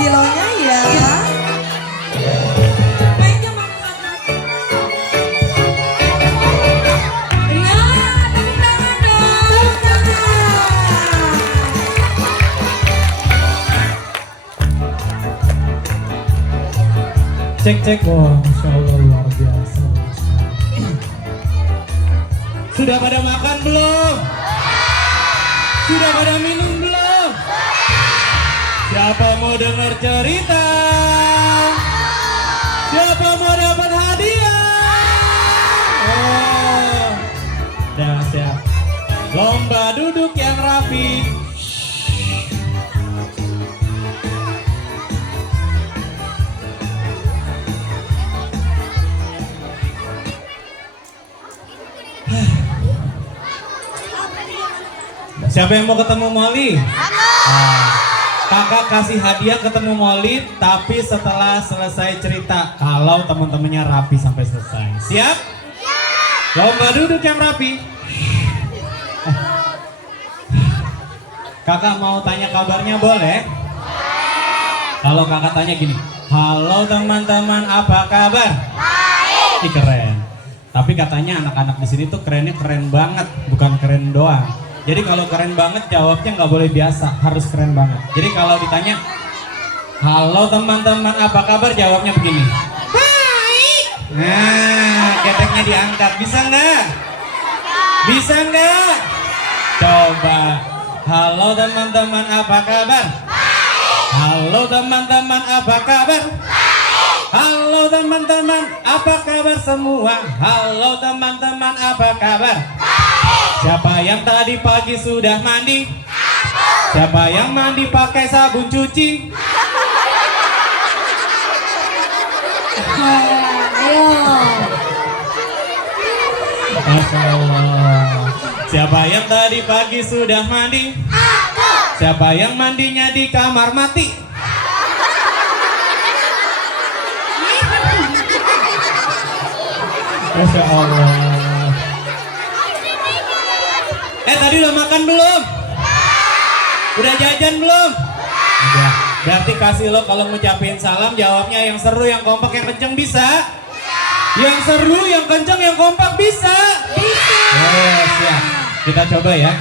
kilonya ya. Mainnya mau kakak. Nah, tepuk tangan dong, kakak. Cek cek, wah, masya Allah luar biasa. Sudah pada makan belum? Sudah pada minum belum? Siapa mau dengar cerita? Siapa mau dapat hadiah? Oh, dah siap. Lomba duduk yang rapi. Siapa yang mau ketemu Molly? Kakak kasih hadiah ketemu Molly, tapi setelah selesai cerita. Kalau teman-temannya rapi sampai selesai. Siap? Lomba duduk yang rapi. Kakak mau tanya kabarnya boleh? Kalau kakak tanya gini, halo teman-teman, apa kabar? Baik. Ih, keren. Tapi katanya anak-anak di sini tuh kerennya keren banget, bukan keren doang. Jadi kalau keren banget jawabnya nggak boleh biasa, harus keren banget. Jadi kalau ditanya, halo teman-teman apa kabar, jawabnya begini. Baik. Nah, keteknya diangkat, bisa nggak? Bisa nggak? Coba, halo teman-teman apa kabar? Halo teman-teman apa kabar? Halo teman-teman apa kabar semua? Halo teman-teman apa kabar? Siapa yang tadi pagi sudah mandi? Siapa yang mandi pakai sabun cuci? Ayo. Masya Allah. Siapa yang tadi pagi sudah mandi? Siapa yang mandinya di kamar mati? Masya Allah. Tadi udah makan belum? Udah jajan belum? Udah. Berarti kasih lo kalau ngucapin salam jawabnya yang seru, yang kompak, yang kenceng bisa? Yang seru, yang kenceng, yang kompak bisa? Bisa. Oh, siap. Kita coba ya.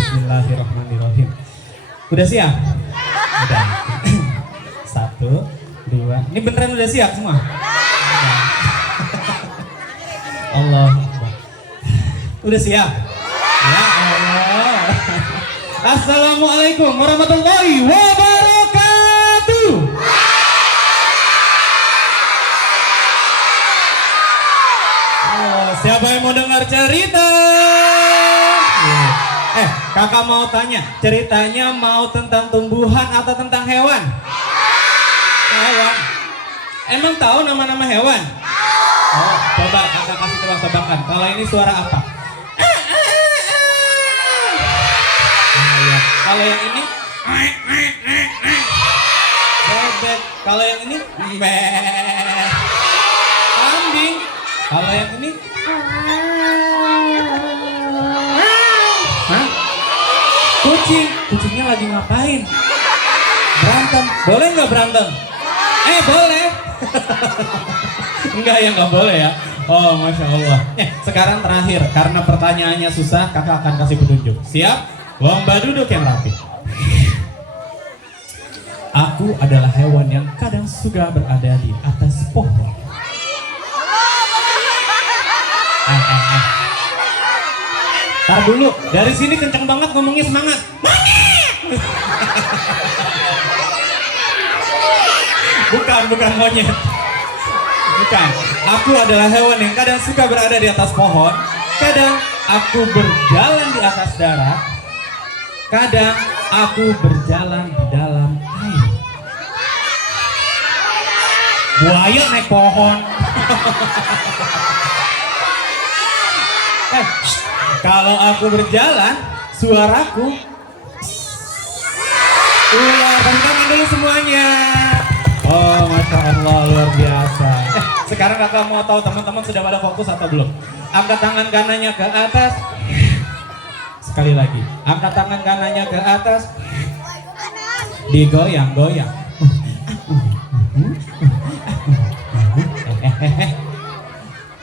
Bismillahirrahmanirrahim. Udah siap? Udah. 1, 2. Ini beneran udah siap semua? Allah. Udah siap? Ya Allah. Assalamualaikum warahmatullahi wabarakatuh. Oh, siapa yang mau dengar cerita? Kakak mau tanya, ceritanya mau tentang tumbuhan atau tentang hewan? Hewan. Emang tahu nama-nama hewan? Oh, coba kakak kasih tebak-tebakan. Kalau ini suara apa? Kalau yang ini bebek. Kalau yang ini kambing. Kalau yang ini kucing. Kucingnya lagi ngapain? Berantem. Boleh nggak berantem? Boleh. Enggak ya, nggak boleh ya. Oh, Masya Allah. Sekarang terakhir, karena pertanyaannya susah, kakak akan kasih petunjuk. Siap? Lomba duduk yang rapi. Aku adalah hewan yang kadang suka berada di atas pohon. Tar dulu, dari sini kenceng banget ngomongnya, semangat. Bukan monyet. Bukan. Aku adalah hewan yang kadang suka berada di atas pohon. Kadang aku berjalan di atas darat. Kadang aku berjalan di dalam air. Buaya naik pohon. Kalau aku berjalan, suaraku ular. Tangan dulu semuanya. Oh, Masya Allah, luar biasa. Sekarang kakak mau tahu teman-teman sudah pada fokus atau belum? Angkat tangan kanannya ke atas. Sekali lagi, angkat tangan kanannya ke atas. Digoyang-goyang.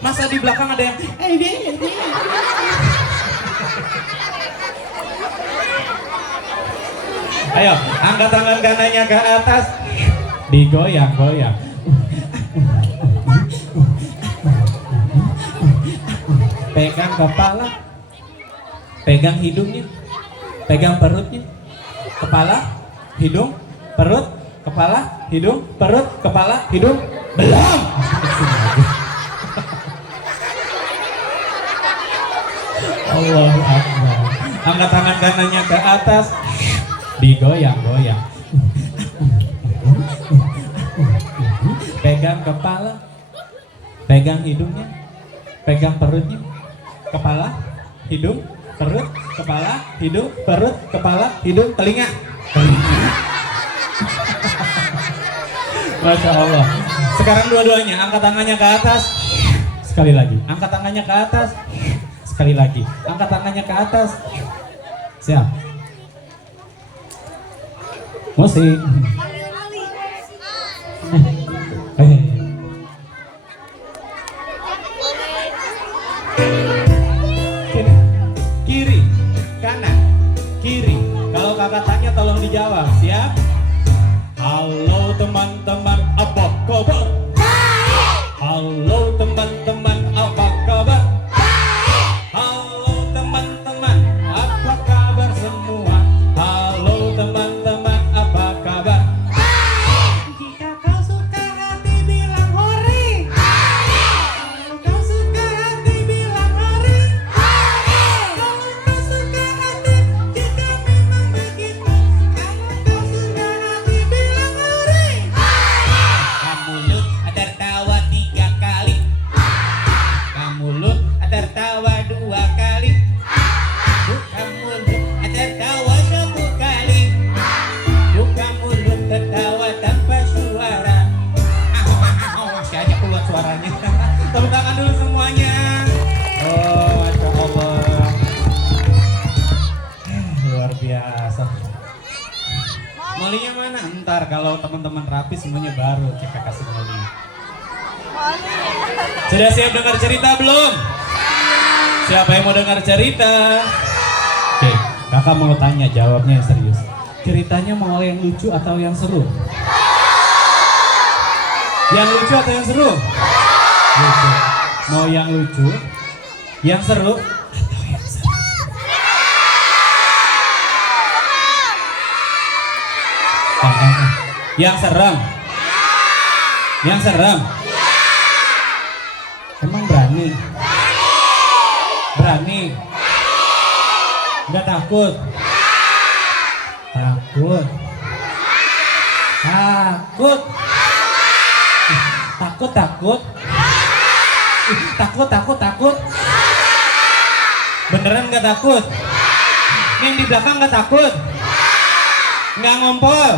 Masa di belakang ada yang Ayo, angkat tangan kanannya ke atas. Digoyang-goyang. Pegang kepala. Pegang hidungnya. Pegang perutnya. Kepala, hidung, perut, kepala, hidung, perut, kepala, hidung. Belum. Allahu Akbar. Angkat tangan kanannya ke atas. Digoyang-goyang. Pegang kepala. Pegang hidungnya. Pegang perutnya. Kepala, hidung, perut, kepala, hidung, perut, kepala, hidung, telinga. Masya Allah. Sekarang dua-duanya angkat tangannya ke atas. Sekali lagi. Angkat tangannya ke atas. Sekali lagi. Angkat tangannya ke atas. Siap. Musik. Kiri, kanan, kiri. Kalau kakak tanya tolong dijawab. Siap? Halo teman-teman, apa kabar? Halo teman-teman, apa kabar? Halo teman-teman, apa kabar semua? Halo teman-teman, apa kabar? Jika kau suka hati bilang hore. Kalau kau suka hati bilang hore. Kalau kau suka hati, jika memang begitu. Kalau kau suka hati bilang hore. Kamu lut tertawa 3 kali. Kamu lut tertawa 2 kali. Kamu lut tertawa 1 kali. Bukan mulut tertawa tanpa suara. Masih aja keluar suaranya. Tepuk tangan dulu semuanya. Oh, Masya Allah. Luar biasa. Molinya mana? Ntar kalau teman-teman rapi semuanya baru kita kasih moli. Sudah siap dengar cerita belum? Siapa yang mau dengar cerita? Oke, kakak mau tanya, jawabnya yang serius. Ceritanya mau yang lucu atau yang seru? Yang lucu atau yang seru? Lucu. Mau yang lucu, yang seru, atau yang seru? Yang serem? Yang serem? Emang berani? Berani? Nggak takut? Takut. Takut. Takut, takut. Takut, takut, takut. Beneran nggak takut? Yang di belakang nggak takut? Nggak ngompol?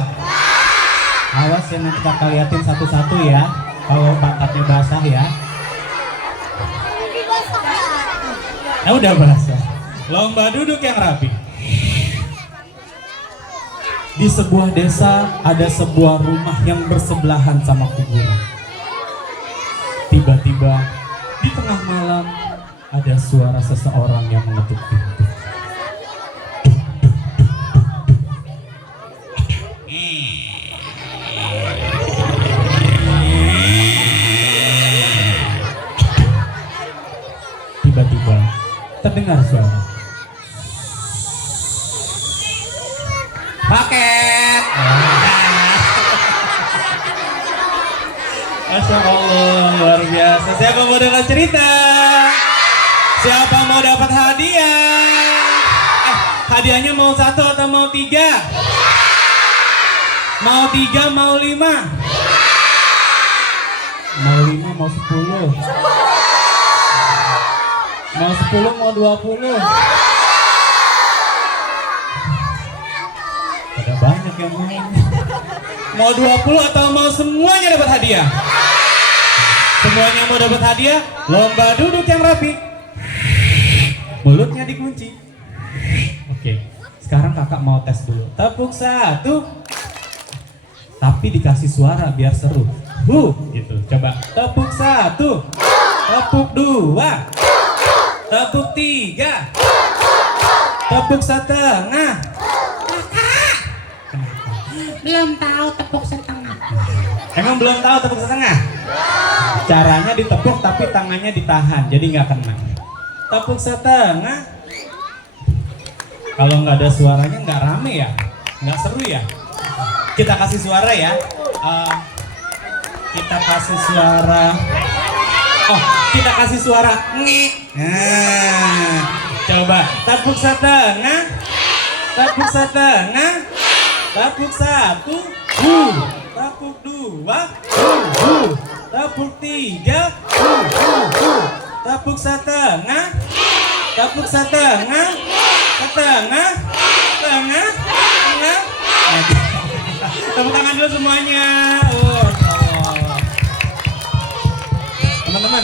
Awas ya, nanti kakak liatin satu-satu ya. Kalau pantatnya basah ya. Nah, udah basah. Lomba duduk yang rapi. Di sebuah desa ada sebuah rumah yang bersebelahan sama kuburan. Tiba-tiba di tengah malam ada suara seseorang yang mengetuk pintu. Tiba-tiba terdengar suara. Paket. Masya Allah, luar biasa. Siapa mau dengar cerita? Siapa mau dapat hadiah? Hadiahnya mau 1 atau mau 3? Mau 3, mau 5? Mau 5, mau 10? Mau 10, mau 20? Ada banyak yang main. Mau 20 atau mau semuanya dapat hadiah? Semuanya mau dapat hadiah? Lomba duduk yang rapi. Mulutnya dikunci. Oke, sekarang kakak mau tes dulu. Tepuk 1. tapi dikasih suara biar seru. Gitu. Coba tepuk 1, tepuk 2, tepuk 3, tepuk setengah. Belum tahu tepuk setengah. Emang belum tahu tepuk setengah? Caranya ditepuk tapi tangannya ditahan, jadi nggak kena. Tepuk setengah. Kalau nggak ada suaranya nggak rame ya, nggak seru ya. Kita kasih suara ya. Kita kasih suara. Oh, kita kasih suara nge. Nah, coba tepuk setengah, tepuk setengah, tepuk 1, tepuk 2, tepuk 3, tepuk setengah, tepuk setengah, setengah, setengah, setengah. Tepuk tangan dulu semuanya. Teman-teman,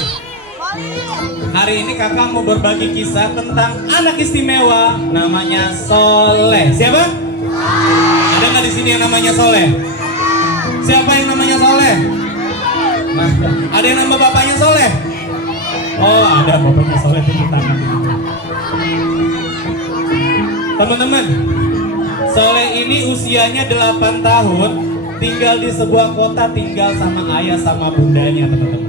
hari ini kakak mau berbagi kisah tentang anak istimewa namanya Soleh. Siapa? Ada nggak di sini yang namanya Soleh? Siapa yang namanya Soleh? Nah, ada yang nama bapaknya Soleh? Oh, ada bapaknya Soleh, tepuk tangan. Teman-teman, Soleh ini usianya 8 tahun, tinggal di sebuah kota, tinggal sama ayah sama bundanya, teman-teman.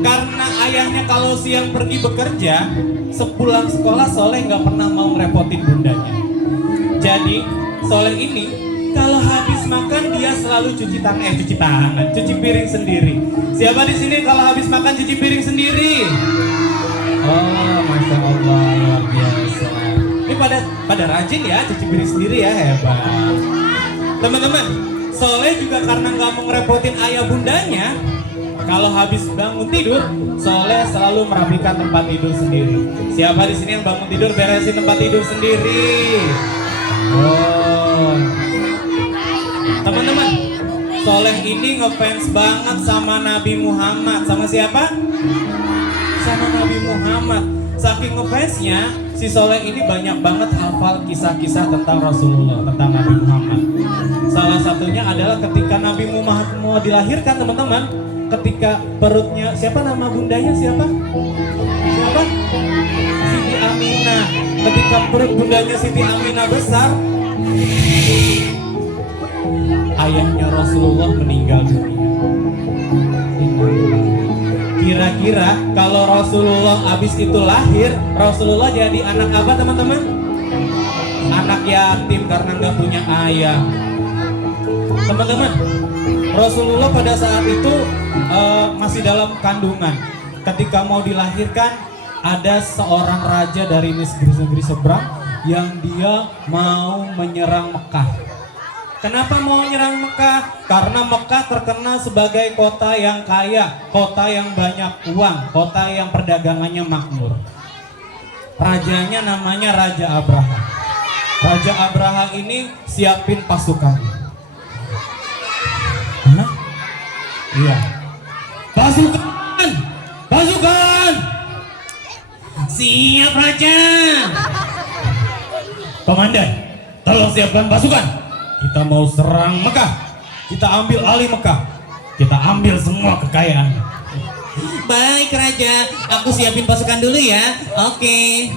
Karena ayahnya kalau siang pergi bekerja, sepulang sekolah Soleh nggak pernah mau ngerepotin bundanya. Jadi Soleh ini kalau habis makan dia selalu cuci piring sendiri. Siapa di sini kalau habis makan cuci piring sendiri? Oh, masya Allah, luar biasa. Ini pada rajin ya cuci piring sendiri ya, hebat. Teman-teman, Soleh juga karena nggak mau ngerepotin ayah bundanya, kalau habis bangun tidur, Soleh selalu merapikan tempat tidur sendiri. Siapa di sini yang bangun tidur beresin tempat tidur sendiri? Oh, teman-teman, Soleh ini ngefans banget sama Nabi Muhammad. Sama siapa? Sama Nabi Muhammad. Saking ngefansnya, si Soleh ini banyak banget hafal kisah-kisah tentang Rasulullah, tentang Nabi Muhammad. Salah satunya adalah ketika Nabi Muhammad mau dilahirkan, teman-teman. Ketika perutnya, siapa nama bundanya siapa? Siapa? Siti Aminah. Ketika perut bundanya Siti Aminah besar, ayahnya Rasulullah meninggal dunia. Kira-kira kalau Rasulullah habis itu lahir, Rasulullah jadi anak apa, teman-teman? Anak yatim karena nggak punya ayah. Teman-teman, Rasulullah pada saat itu masih dalam kandungan. Ketika mau dilahirkan, ada seorang raja dari negeri seberang yang dia mau menyerang Mekah. Kenapa mau menyerang Mekah? Karena Mekah terkenal sebagai kota yang kaya, kota yang banyak uang, kota yang perdagangannya makmur. Rajanya namanya Raja Abraha. Raja Abraha ini siapin pasukannya. Hah? Iya. Pasukan! Pasukan! Siap Raja! Komandan, tolong siapkan pasukan. Kita mau serang Mekah. Kita ambil alih Mekah. Kita ambil semua kekayaan. Baik Raja, aku siapin pasukan dulu ya. Oke.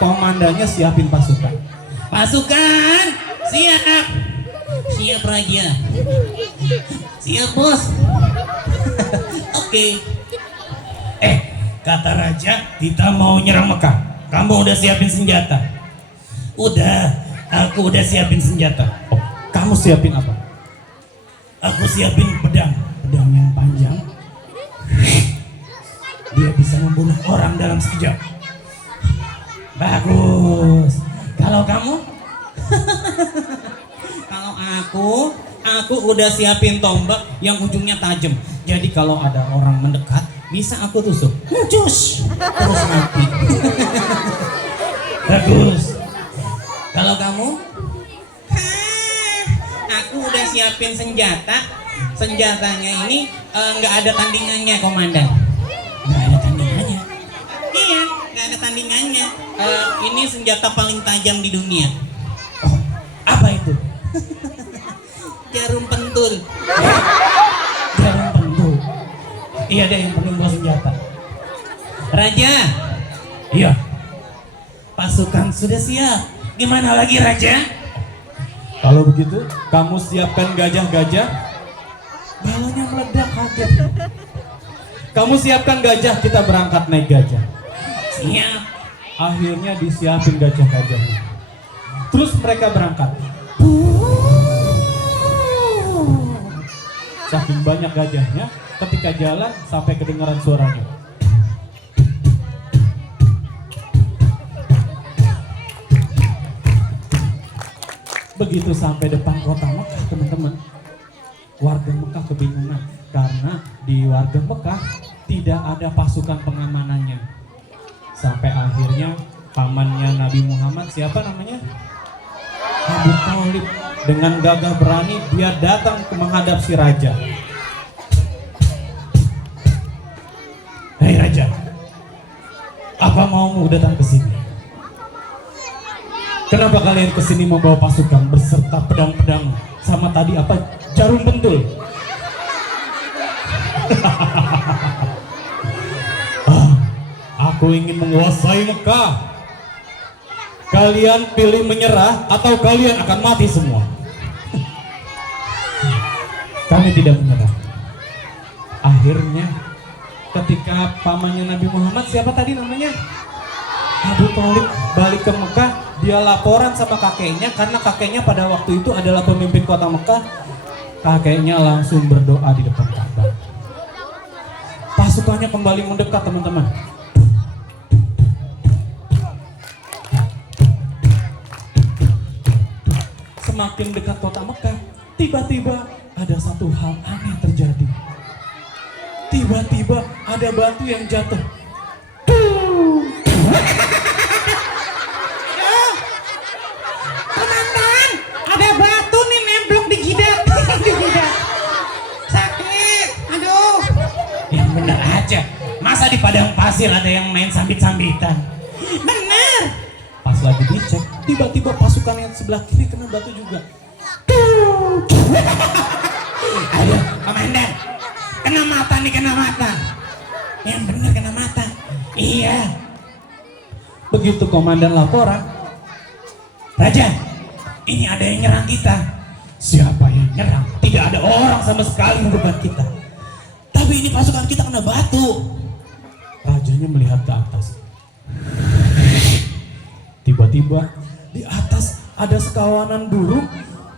Komandannya siapin pasukan. Pasukan, siap. Siap Raja. Siap bos. Oke. Kata Raja, kita mau nyerang Mekah. Kamu udah siapin senjata? Udah, aku udah siapin senjata. Oh, kamu siapin apa? Aku siapin pedang yang panjang. Dia bisa membunuh orang dalam sekejap. Bagus. Kalau kamu? Kalau aku udah siapin tombak yang ujungnya tajam. Jadi kalau ada orang mendekat, bisa aku tusuk. Cus. Terus mati. Bagus. Kalau kamu? Aku udah siapin senjata. Senjatanya ini nggak ada tandingannya, komandan. Nggak ada tandingannya? Iya, nggak ada tandingannya. Ini senjata paling tajam di dunia. Oh, apa itu? jarum pentul. Jarum pentul. Iya deh, yang penuh bawa senjata. Raja, Iya. pasukan sudah siap. Gimana lagi Raja? Kalau begitu, kamu siapkan gajah-gajah. Balanya meledak kaget. Kamu siapkan gajah, kita berangkat naik gajah. Siap. Akhirnya disiapin gajah-gajahnya. Terus mereka berangkat. Saking banyak gajahnya, ketika jalan sampai kedengaran suaranya. Begitu sampai depan kota Mekah, teman-teman, warga Mekah kebingungan karena di warga Mekah tidak ada pasukan pengamanannya. Sampai akhirnya pamannya Nabi Muhammad, siapa namanya? Abu Thalib, dengan gagah berani dia datang menghadap si raja. Hei raja, apa maumu datang ke sini? Kenapa kalian kesini membawa pasukan beserta pedang-pedang sama tadi apa jarum pentul? Aku ingin menguasai Mekah. Kalian pilih menyerah atau kalian akan mati semua. Kami tidak menyerah. Akhirnya ketika pamannya Nabi Muhammad, siapa tadi namanya? Abu Thalib, balik ke Mekah, dia laporan sama kakeknya karena kakeknya pada waktu itu adalah pemimpin kota Mekah. Kakeknya langsung berdoa di depan Ka'bah. Pasukannya kembali mendekat, teman-teman. Semakin dekat kota Mekah, tiba-tiba ada satu hal aneh terjadi. Tiba-tiba ada batu yang jatuh. Komandan, ada batu nih nemblok di jidat. Di jidat. Sakit. Aduh. Yang bener aja. Masa di padang pasir ada yang main sambit-sambitan? Bener. Pas lagi dicek, tiba-tiba pasukan yang sebelah kiri kena batu juga. Aduh, komandan. Kena mata nih, kena mata. Yang bener kena mata. Iya. Begitu komandan laporan, Raja, ini ada yang nyerang kita. siapa yang nyerang? Tidak ada orang sama sekali di depan kita. Tapi ini pasukan kita kena batu. Rajanya melihat ke atas. Tiba-tiba di atas ada sekawanan burung,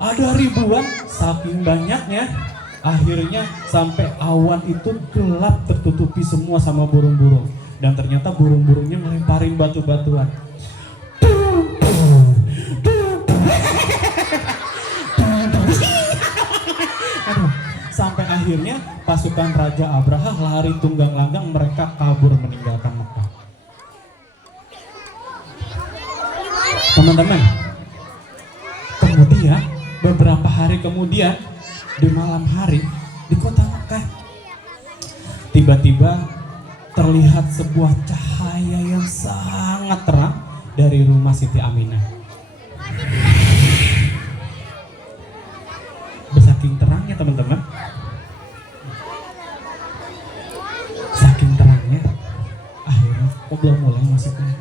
ada ribuan, saking banyaknya. Akhirnya sampai awan itu gelap tertutupi semua sama burung-burung. Dan ternyata burung-burungnya melemparin batu-batuan. Aduh, sampai akhirnya pasukan Raja Abraha lari tunggang langgang, mereka kabur meninggalkan Mekah. Teman-teman, kemudian beberapa hari kemudian di malam hari di kota Mekah tiba-tiba terlihat sebuah cahaya yang sangat terang dari rumah Siti Aminah. Saking terangnya teman-teman, saking terangnya, akhirnya kok belum mulai masuknya.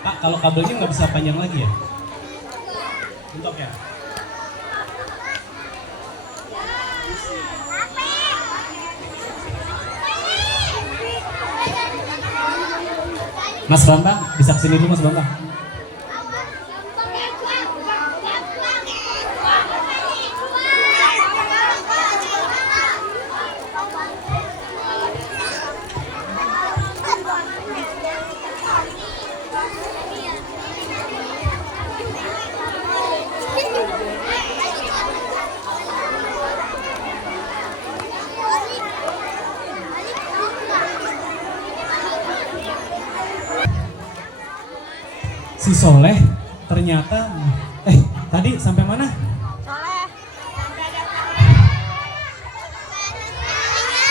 Pak, kalau kabelnya nggak bisa panjang lagi ya? Untuk ya? Mas Bambang, bisa kesini dulu Mas Bambang. si Soleh ternyata tadi sampai mana?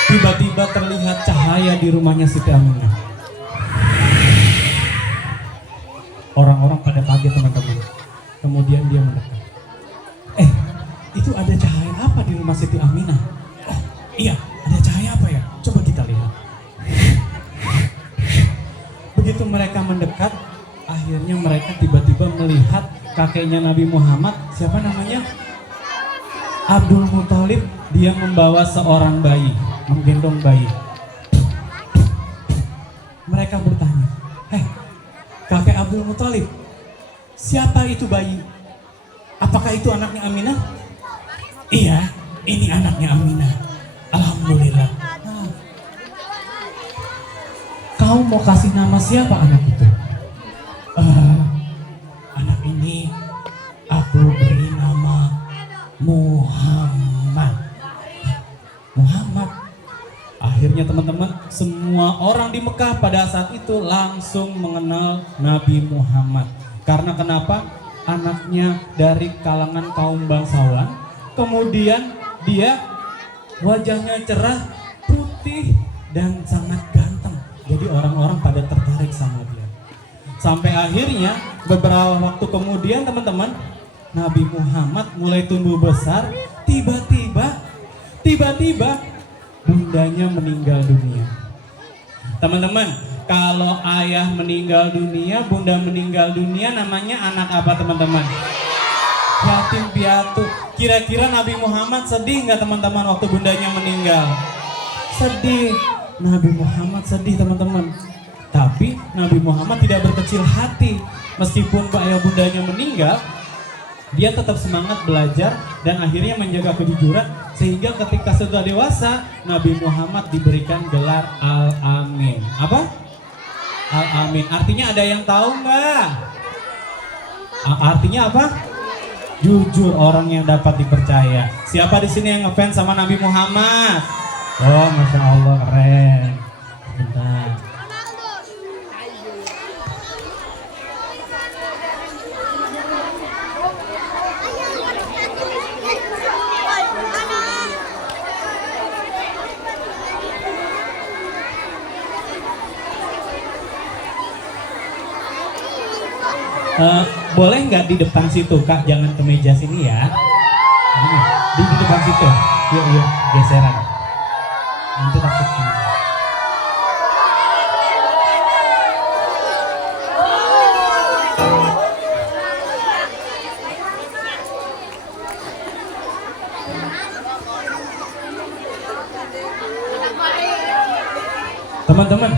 Tiba-tiba terlihat cahaya di rumahnya Siti Aminah. Orang-orang pada kaget teman-teman. Kemudian dia mendekat. Itu ada cahaya apa di rumah Siti Aminah? Oh iya, ada cahaya apa ya? Coba kita lihat. Begitu mereka mendekat, akhirnya mereka tiba-tiba melihat kakeknya Nabi Muhammad. Siapa namanya? Abdul Muthalib. Dia membawa seorang bayi, menggendong bayi. Mereka bertanya, kakek Abdul Muthalib, siapa itu bayi? Apakah itu anaknya Aminah? Iya, ini anaknya Aminah. Alhamdulillah. Kau mau kasih nama siapa anak itu? Anak ini aku beri nama Muhammad. Akhirnya teman-teman, semua orang di Mekah pada saat itu langsung mengenal Nabi Muhammad. Karena kenapa? Anaknya dari kalangan kaum bangsawan. Kemudian dia wajahnya cerah, putih, dan sangat ganteng. Jadi orang-orang pada tertarik sama dia. Sampai akhirnya beberapa waktu kemudian teman-teman, Nabi Muhammad mulai tumbuh besar. Tiba-tiba bundanya meninggal dunia. Teman-teman, kalau ayah meninggal dunia, bunda meninggal dunia, namanya anak apa teman-teman? Yatim piatu. Kira-kira Nabi Muhammad sedih nggak teman-teman waktu bundanya meninggal? Sedih. Nabi Muhammad sedih teman-teman. Tapi Nabi Muhammad tidak berkecil hati. Meskipun ayah bundanya meninggal, dia tetap semangat belajar dan akhirnya menjaga kejujuran, sehingga ketika sudah dewasa Nabi Muhammad diberikan gelar Al-Amin. Apa? Al-Amin. Artinya ada yang tahu nggak? Artinya apa? Jujur, orang yang dapat dipercaya. Siapa di sini yang ngefans sama Nabi Muhammad? Oh, masya Allah, keren. Bentar. Boleh nggak di depan situ Kak, jangan ke meja sini ya. Di depan situ. Yuk geseran. Nanti takut. Teman-teman,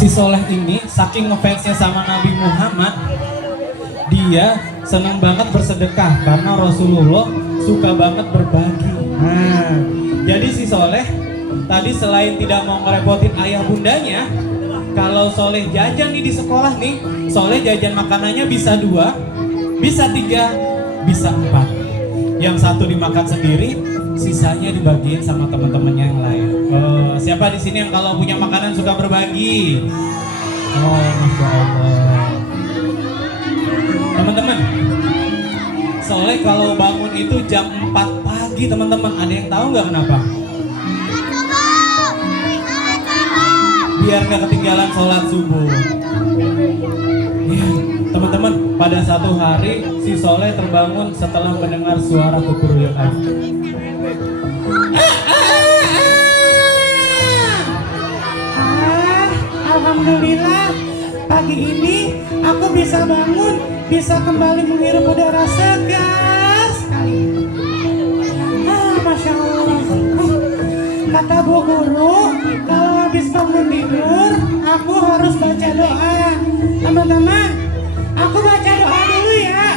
si Soleh ini saking ngefansnya sama Nabi Muhammad, dia senang banget bersedekah karena Rasulullah suka banget berbagi. Jadi si Soleh tadi selain tidak mau ngerepotin ayah bundanya, kalau Soleh jajan nih di sekolah nih, Soleh jajan makanannya bisa 2, bisa 3, bisa 4. Yang satu dimakan sendiri, sisanya dibagiin sama teman-temannya yang lain. Siapa di sini yang kalau punya makanan suka berbagi? Oh, masya Allah. Teman-teman, Soleh kalau bangun itu jam 4 pagi teman-teman. Ada yang tahu nggak kenapa? Biar nggak ketinggalan sholat subuh. Ya, teman-teman, pada satu hari si Soleh terbangun setelah mendengar suara kekuruyan. Alhamdulillah, pagi ini aku bisa bangun, bisa kembali menghirup udara segar sekali. Masya Allah. Kata Bu Guru, kalau habis bangun tidur, aku harus baca doa. Teman-teman, aku baca doa dulu ya.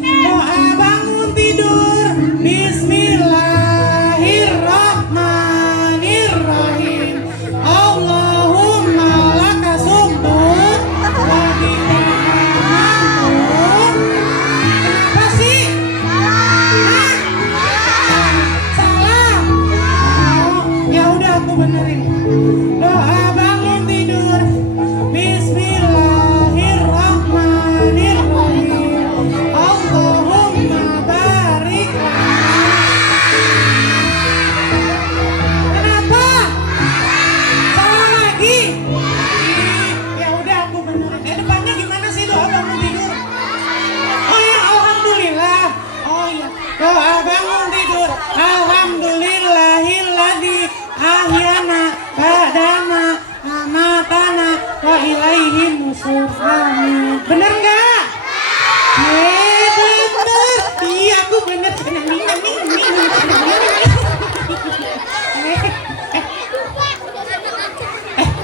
Doa bangun tidur, Bismillahirrahmanirrahim. Allahumma laka sumtu wa bika amantu. Kenapa sih musuh kami. Bener nggak? Bener. Iya, aku bener.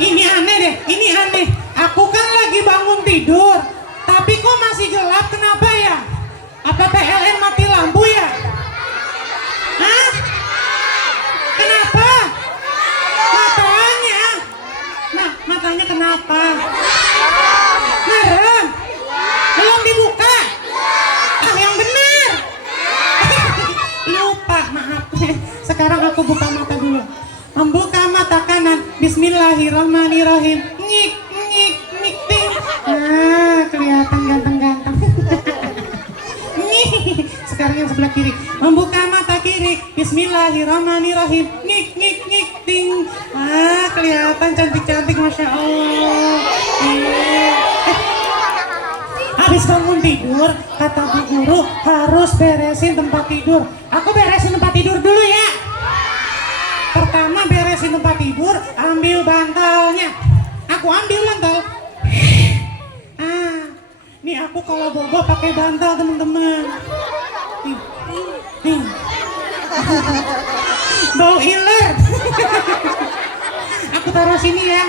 Ini aneh deh, ini aneh. Aku kan lagi bangun tidur, tapi kok masih gelap, kenapa ya? Apa PLN mati lampu ya? Hah? Kenapa? Matanya? Nah, matanya kenapa? Merem? Belum dibuka? Ah, yang benar. Lupa, maaf. Sekarang aku buka mata dulu. Membuka mata kanan. Bismillahirrahmanirrahim. Nyik, nyik, nyik, ting. Nah, kelihatan ganteng-ganteng. Nih, sekarang yang sebelah kiri. Membuka mata kiri. Bismillahirrahmanirrahim. Nyik, nyik, nyik, ting. Ah, kelihatan cantik-cantik, masya Allah. Habis bangun tidur, kata Bu Guru harus beresin tempat tidur. Aku beresin tempat tidur dulu ya. Pertama beresin tempat tidur, ambil bantalnya. Aku ambil bantal. Nih aku kalau bobo pakai bantal teman-teman. Nih. Bau iler. Aku taruh sini ya.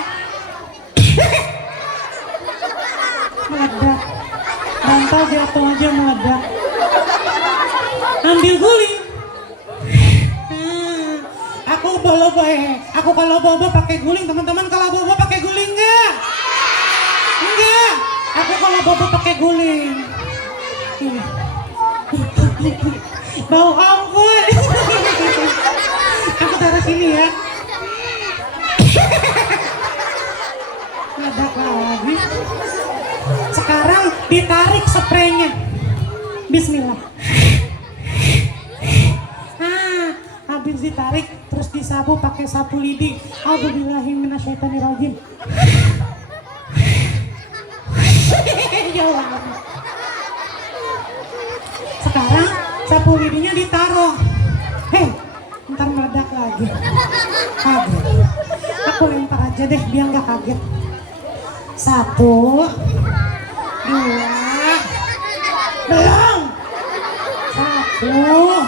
Meledak. Bantal jatuh aja meledak. Ambil guling. Aku kalau bobo pakai guling, teman-teman kalau bobo pakai guling enggak? Enggak. Aku kalau bobo pakai guling. Bau ampun. Aku taruh sini ya. Meledak lagi. Sekarang ditarik spraynya. Bismillah. Habis ditarik terus disapu pakai sapu lidi. A'udzubillahiminasyaitonirrajim. Sekarang sapu lidinya ditaruh. Ntar meledak lagi. Kaget. Aku lempar aja deh biar nggak kaget. 1, 2, belum. 1, 2,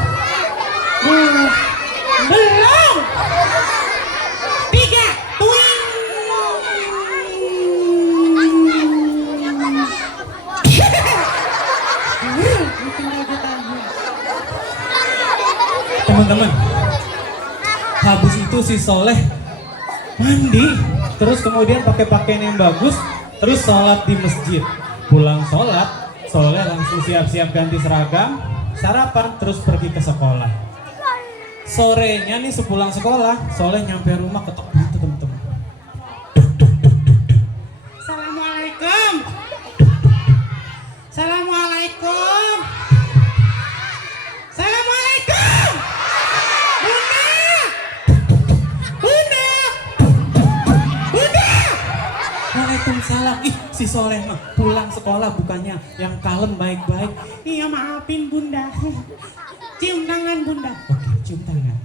belum. 3, tuing. Teman-teman, habis itu si Soleh mandi, terus kemudian pakai pakaian yang bagus, terus sholat di masjid. Pulang sholat, Soleh langsung siap-siap ganti seragam, sarapan, terus pergi ke sekolah. Sorenya nih sepulang sekolah, Soleh nyampe rumah ketok pintu teman-teman. Assalamualaikum. Assalamualaikum. Assalamualaikum. Bunda. Waalaikumsalam. Ih, si Soleh mah pulang sekolah bukannya yang kalem baik-baik. Iya, maafin Bunda. Cium tangan Bunda. Oke, cium tangan.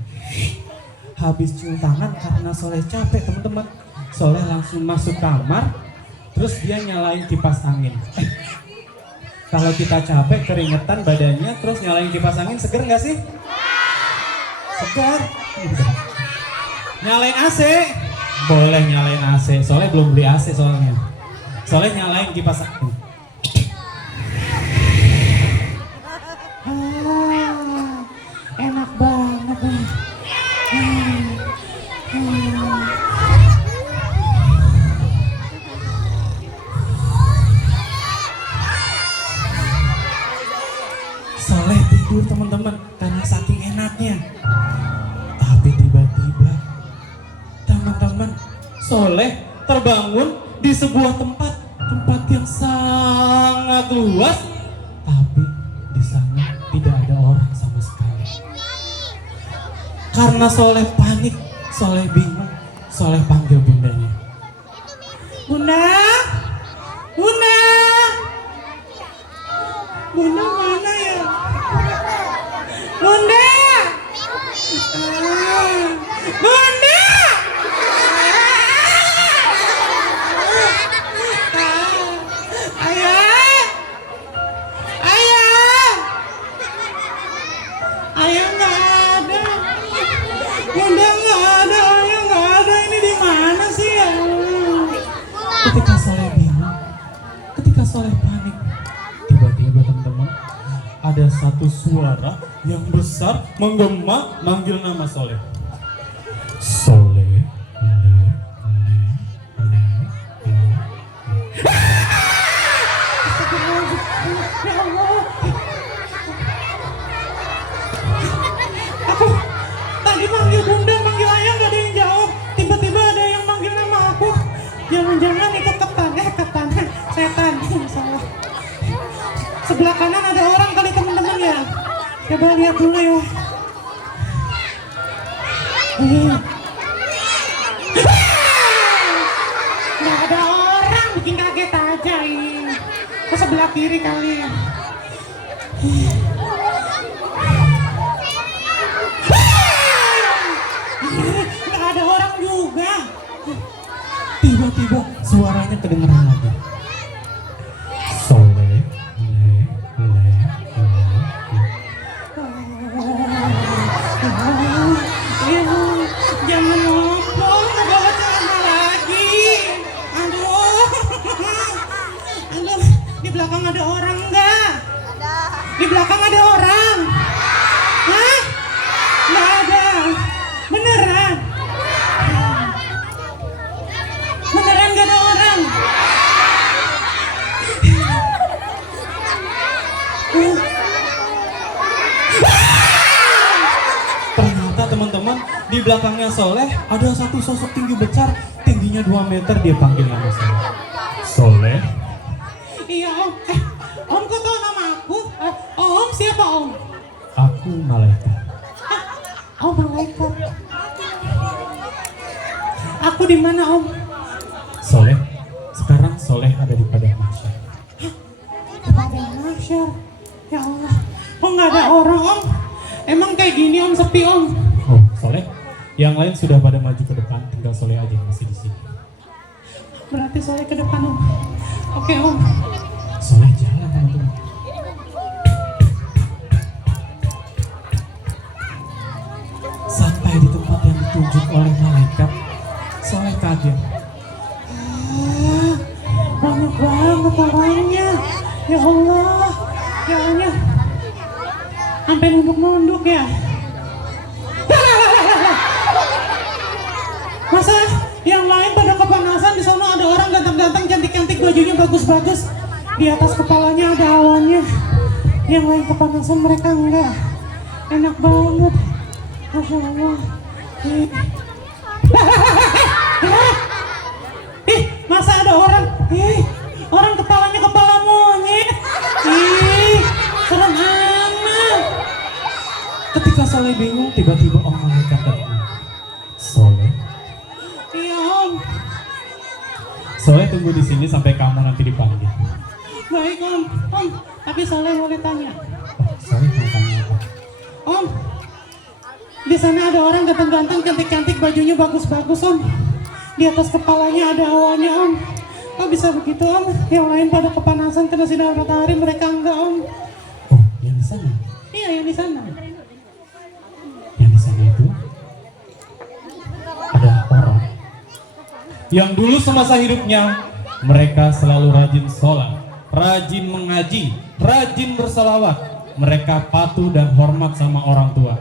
Habis cium tangan karena Soleh capek teman-teman, Soleh langsung masuk kamar, terus dia nyalain kipas angin. Kalau kita capek keringetan badannya, terus nyalain kipas angin seger nggak sih? Segar. Nyalain AC? Boleh nyalain AC. Soleh belum beli AC soalnya. Soleh nyalain kipas angin. Enak banget nih. Soleh tidur teman-teman karena saking enaknya. Tapi tiba-tiba teman-teman, Soleh terbangun di sebuah tempat yang sangat luas, tapi di sana tidak ada orang sama sekali. Karena Soleh panik, Soleh bingung, Soleh panggil bundanya. Bunda. Bunda. Bunda mana ya? Bunda. Bunda. Soleh panik. Tiba-tiba teman-teman, ada satu suara yang besar menggema manggil nama Soleh. Soleh, Ya Allah. Aku tadi manggil bunda, manggil ayah gak ada yang jawab. Tiba-tiba ada yang manggil nama aku. Jangan-jangan itu ketan, setan. Salah. Sebelah kanan ada orang kali teman-teman ya. Coba lihat dulu ya. Nggak ada orang, bikin kaget aja ini. Ke sebelah kiri kali. Nggak ada orang juga. Tiba-tiba suaranya kedengeran lagi. Soleh, Jangan ngomong, bawa celana lagi. Aduh, di belakang ada orang nggak? Di belakang ada orang? Hah? Nggak ada. Beneran? Beneran nggak ada orang? Ternyata teman-teman, di belakangnya Soleh ada satu sosok tinggi besar, tingginya 2 meter. Dia panggil nama Soleh. Soleh, Iya om. Om kok tahu nama aku? Om siapa om? aku malaikat. Oh malaikat. Aku di mana om? Soleh, sekarang Soleh ada di padang mahsyar. Padang mahsyar. Ya Allah. Kok nggak ada orang om? Emang kayak gini om, sepi om? Oh, Soleh, yang lain sudah pada maju ke depan, tinggal Soleh aja yang masih di sini. Berarti Soleh ke depan om. Oke om. Soleh jalan teman-teman. Sampai di tempat yang ditunjuk oleh malaikat, Soleh kaget. Banyak banget orangnya. Ya Allah. Ya Allah. Sampai nunduk-nunduk ya. Masa yang lain pada kepanasan, di sana ada orang ganteng-ganteng, cantik-cantik, bajunya bagus-bagus. Di atas kepalanya ada awannya. Yang lain kepanasan, mereka enggak. Enak banget. Masya Allah. Ih, masa ada orang? Orang kepalanya kepala monyet. Serem amat. Ketika Soleh bingung, tiba-tiba Om malaikat datang. Soleh, Iya om. Soleh tunggu di sini sampai kamu nanti dipanggil. Baik om. Om, tapi Soleh boleh tanya. Oh, Soleh mau tanya apa? Om, di sana ada orang ganteng-ganteng, cantik-cantik, bajunya bagus-bagus om. Di atas kepalanya ada awannya om. Kok bisa begitu om? Yang lain pada kepanasan kena sinar matahari, mereka enggak om. Oh, yang di sana. Iya yang di sana. Yang di sana itu adalah orang yang dulu semasa hidupnya mereka selalu rajin sholat, rajin mengaji, rajin bersalawat. Mereka patuh dan hormat sama orang tua.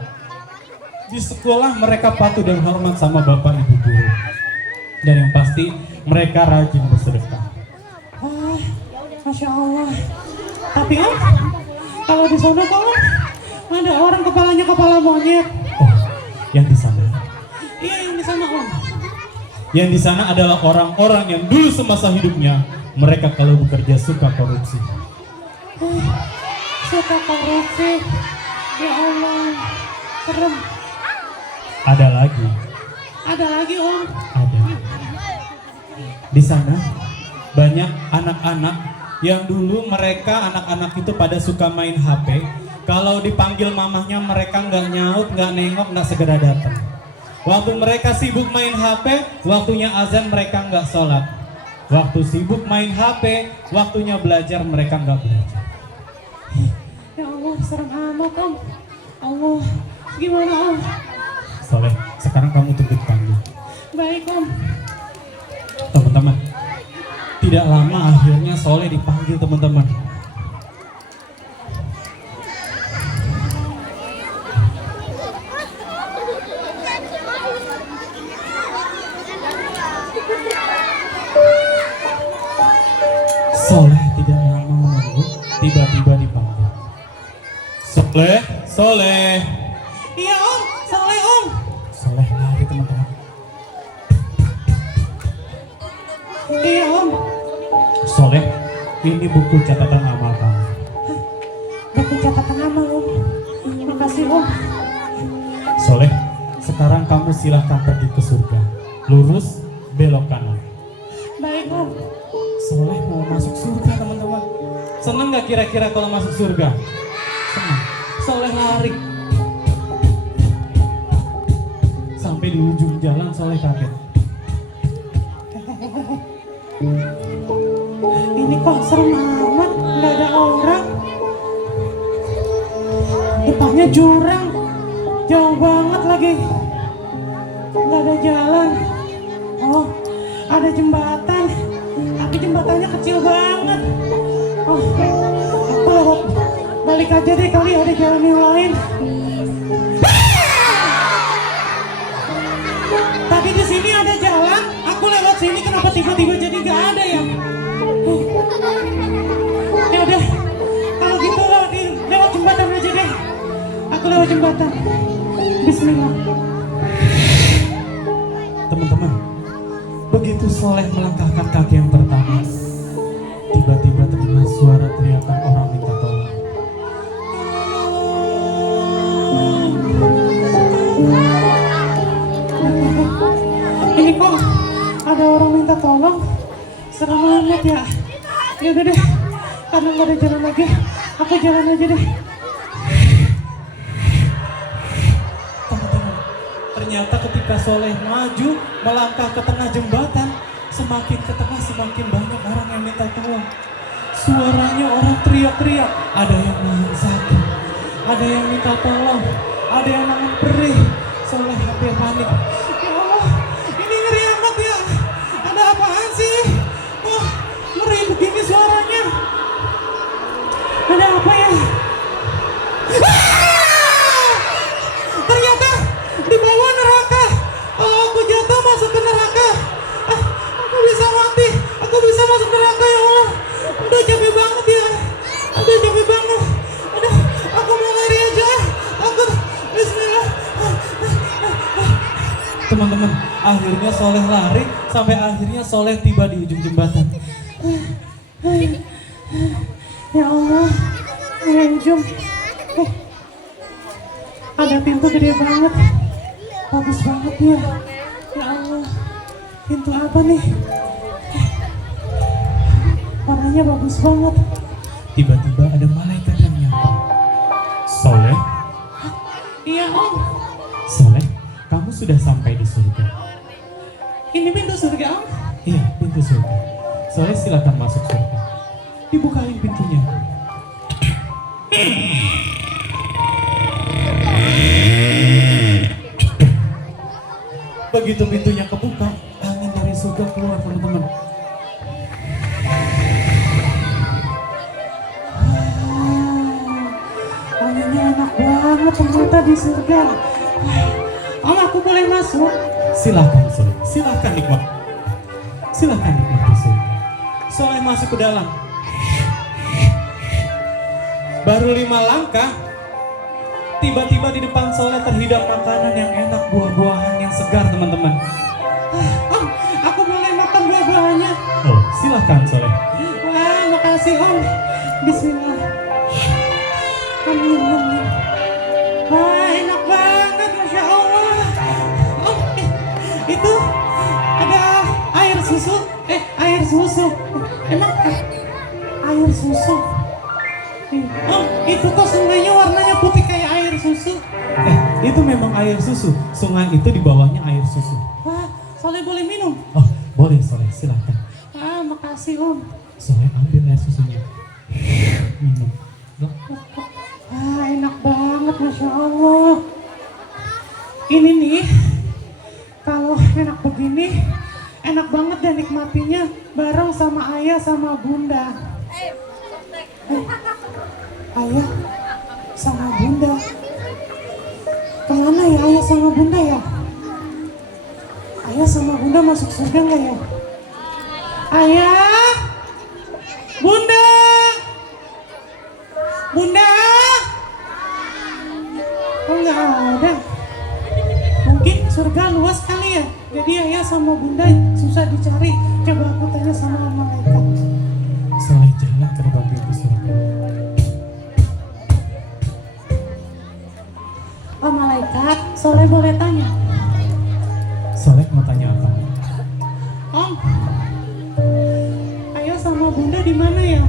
Di sekolah mereka patuh dan hormat sama bapak ibu guru. Dan yang pasti mereka rajin bersedekah. Ah, Masya Allah. Tapi om, kalau di sana kok om, ada orang kepalanya kepala monyet. Oh, yang di sana. Iya yang di sana om. Yang di sana adalah orang-orang yang dulu semasa hidupnya mereka kalau bekerja suka korupsi. Suka korupsi. Ya Allah, serem. Ada lagi. Ada lagi om. Ada. Di sana banyak anak-anak yang dulu mereka anak-anak itu pada suka main HP. Kalau dipanggil mamahnya mereka nggak nyaut, nggak nengok, nggak segera datang. Waktu mereka sibuk main HP, waktunya azan mereka nggak sholat. Waktu sibuk main HP, waktunya belajar mereka nggak belajar. Ya Allah, serem amat om. Allah, gimana om? Soleh, sekarang kamu tunggu dipanggil. Baik om. Teman-teman, Tidak lama akhirnya Soleh dipanggil teman-teman. Soleh tidak lama menunggu, tiba-tiba dipanggil. Soleh, Soleh. Iya om, Soleh om. Soleh lari teman-teman. Iya om. Soleh, ini buku catatan amal kamu. Buku catatan amal om. Makasih om. Soleh, sekarang kamu silahkan pergi ke surga. Lurus, belok kanan. Baik om. Soleh mau masuk surga teman-teman. Seneng gak kira-kira kalau masuk surga? Seneng. Soleh lari. Sampai di ujung jalan Soleh kaget. Ini kok serem amat, nggak ada orang. Depannya jurang, jauh banget lagi. Nggak ada jalan. Oh, ada jembatan, tapi jembatannya kecil banget. Oh, aku lewat balik aja deh kali ada jalan yang lain. Tadi di sini ada jalan, aku lewat sini kenapa tiba-tiba jadi nggak ada ya? Ya udah, kalau gitu lewat jembatan aja deh. Aku lewat jembatan. Bismillah. Teman-teman, begitu Soleh melangkahkan kaki yang pertama, tiba-tiba terdengar suara teriakan orang minta tolong. Ini kok ada orang minta tolong? Serem banget ya. Ya udah deh, karena nggak ada jalan lagi, aku jalan aja deh. Teman-teman, ternyata ketika Soleh maju melangkah ke tengah jembatan, semakin ke tengah semakin banyak orang yang minta tolong. Suaranya orang teriak-teriak, ada yang nahan sakit, ada yang minta tolong, ada yang nahan perih. Soleh hampir panik. Ya Allah, ini ngeri amat ya. Ada apaan sih? Wah, ngeri begini suaranya. Ada apa ya? Ah! Ternyata di bawah neraka. Kalau aku jatuh masuk ke neraka, aku bisa mati. Aku bisa masuk neraka ya Allah. Udah capek banget ya. Udah capek banget. Udah, aku mau lari aja. Takut. Bismillah. Teman-teman, akhirnya Soleh lari sampai akhirnya Soleh tiba di ujung jembatan. Ya Allah, ya ujung. Ada pintu gede banget, bagus banget ya. Ya Allah, pintu apa nih? Warnanya bagus banget. Tiba-tiba ada malaikat yang nyapa. Soleh, Iya om, Soleh, kamu sudah sampai di surga. ini pintu surga om. Iya, pintu surga. Soleh silakan masuk surga. Dibukain pintunya. Begitu pintunya kebuka, angin dari surga keluar teman-teman. Anginnya enak banget ternyata di surga. Om, aku boleh masuk? Silakan Soleh, silakan nikmat. Silakan nikmati surga. Soleh masuk ke dalam. Baru 5 langkah, tiba-tiba di depan Soleh terhidap makanan yang enak, buah-buahan yang segar teman-teman. Om, aku boleh makan buah-buahannya? Oh, silakan Soleh. Wah, makasih om. Bismillah. Amin, amin. Wah, enak banget, Masya Allah. Om, itu ada air susu. Air susu. Emang air susu? Om, itu kok sungainya warnanya putih kayak air susu. Itu memang air susu. Sungai itu di bawahnya air susu. Wah, Soleh boleh minum? Oh, boleh Soleh, silakan. Ah, makasih om. Soleh ambil air susunya. Minum. Ah, enak banget, Masya Allah. Ini nih, kalau enak begini, enak banget dan nikmatinya bareng sama sama ayah sama bunda. Ayah sama bunda. Kemana ya ayah sama bunda ya? Ayah sama bunda masuk surga nggak ya? Ayah, bunda, bunda. Oh nggak ada. Mungkin surga luas kali ya. Jadi ayah sama bunda susah dicari. Coba aku tanya sama malaikat. Soleh jalan ke depan pintu surga. Oh malaikat, Soleh boleh tanya? Soleh mau tanya apa? Om, ayah sama bunda di mana ya?